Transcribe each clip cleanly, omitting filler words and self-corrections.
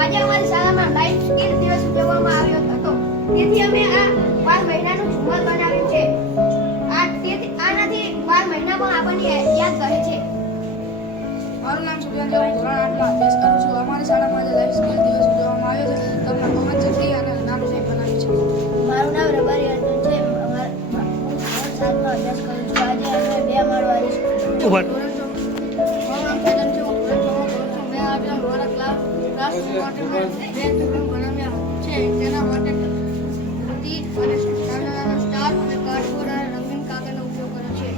આજે અમારી શાળામાં લાઈફ સ્કિલ દિવસ ઉજવવામાં આવ્યો હતો. તેથી અમે આ 12 મહિનાનું ઝુમ્મર બનાવ્યું છે. આનાથી 12 મહિના પણ આપણને યાદ રહે છે. મારું નામ સુજન છે. હું ધોરણ 8 માં અભ્યાસ કરું છું. અમારી શાળામાં આજે લાઈફ સ્કિલ દિવસ ઉજવવામાં આવ્યો છે. તમને પવન ચક્કી અને નાનું સાહેબ બનાવ્યું છે. મારું નામ રબારી અર્જુન છે. હું ધોરણ 7 માં અભ્યાસ કરું છું. આજે અમે 2 માળવાળી મારું નામ ચેતન છે. હું ધોરણ 6 માં ભણું છું. મેં આજે અમારા ક્લાસ માટે બે ધોરણ બનાવ્યા છે. તેના માટે બુદ્ધિ અને નાના સ્ટાર અને કાર્ડબોર્ડ અને રંગીન કાગળનો ઉપયોગ કર્યો છે.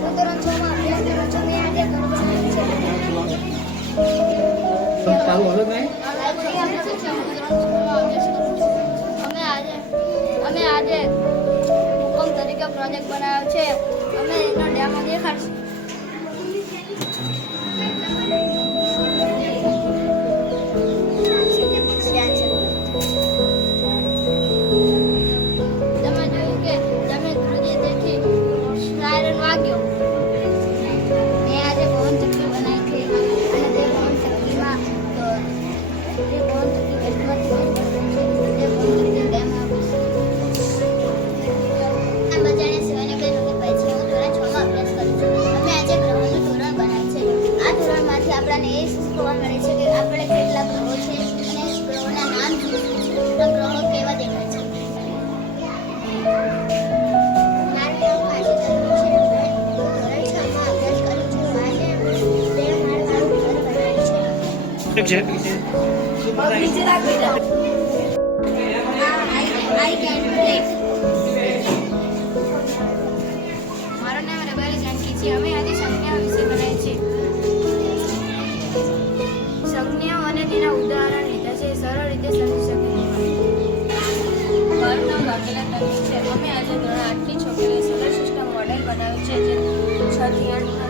હું ધોરણ 6 માં અભ્યાસ કરું છું. મેં આજે ઘર બનાવ્યું છે. અમે આજે હુકમ તરીકે પ્રોજેક્ટ બનાવ્યો છે. અમે એનો ડેમો દેખાડશું. તમે જોયું કે તમે ધ્રુજી સાયરન વાગ્યો. મેં આજે પવન ચક્કી બનાવી છે અને તે પવન ચક્કીમાં આપણને એ શીખવા મળે છે કે આપણે કેટલા ગ્રહો છે અને ગ્રહોના નામ શું છે, ગ્રહો કેવા દેખાય છે. મારું નામ કાશી તન્વી છે. હું ધોરણ 6 માં અભ્યાસ કરું છું. આજે અમે 2 માળવાળું ઘર બનાવ્યું છે. I can play. મારું નામ રબારી જાનકી છે. અમે આજે સંજ્ઞા વિશે બનાવી છે. સંજ્ઞાઓ અને તેના ઉદાહરણ લીધા છે. સરળ રીતે સમજી શકે. મારું નામ વાઘેલા તન્વી છે. અમે આજે ધોરણ 8 ની છોકરીઓએ સોલર સિસ્ટમ મોડેલ બનાવ્યું છે જે 6 થી 8